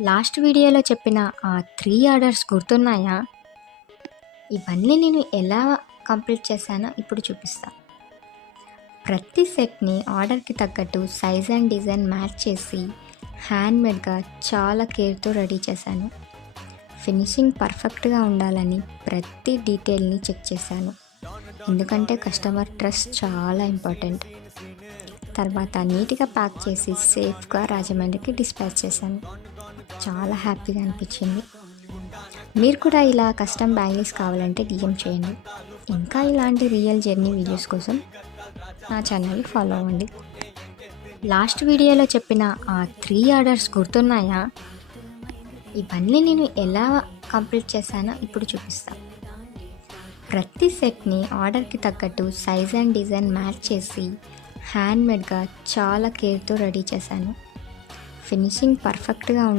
Last వీడియోలో చెప్పిన ఆ 3 ఆర్డర్స్ గుర్తున్నాయా? ఇవన్నీ నేను ఎలా కంప్లీట్ చేశానో ఇప్పుడు చూపిస్తా. ప్రతి సెట్‌ని ఆర్డర్‌కి తగ్గట్టు సైజ్ అండ్ డిజైన్ మ్యాచ్ చేసి హ్యాండ్‌మేడ్‌గా చాలా కేర్‌తో రెడీ చేశాను. ఫినిషింగ్ పర్ఫెక్ట్‌గా ఉండాలని ప్రతి డీటెయిల్‌ని చెక్ చేశాను. ఎందుకంటే కస్టమర్ ట్రస్ట్ చాలా ఇంపార్టెంట్. తర్వాత నీట్‌గా ప్యాక్ చేసి సేఫ్‌గా రాజమండ్రికి డిస్పాచ్ చేశాను. చాలా హ్యాపీగా అనిపించింది. మీరు కూడా ఇలా కస్టమ్ బ్యాంగిల్స్ కావాలంటే డిఎం చేయండి. ఇంకా ఇలాంటి రియల్ జర్నీ వీడియోస్ కోసం నా ఛానల్ని ఫాలో అవ్వండి. లాస్ట్ వీడియోలో చెప్పిన ఆ 3 ఆర్డర్స్ గుర్తున్నాయా? ఇవన్నీ నేను ఎలా కంప్లీట్ చేశానో ఇప్పుడు చూపిస్తా. ప్రతి సెట్‌ని ఆర్డర్‌కి తగ్గట్టు సైజ్ అండ్ డిజైన్ మ్యాచ్ చేసి హ్యాండ్‌మేడ్‌గా చాలా కేర్‌తో రెడీ చేశాను. ఫినిషింగ్ పర్ఫెక్ట్‌గా ఉండాలి.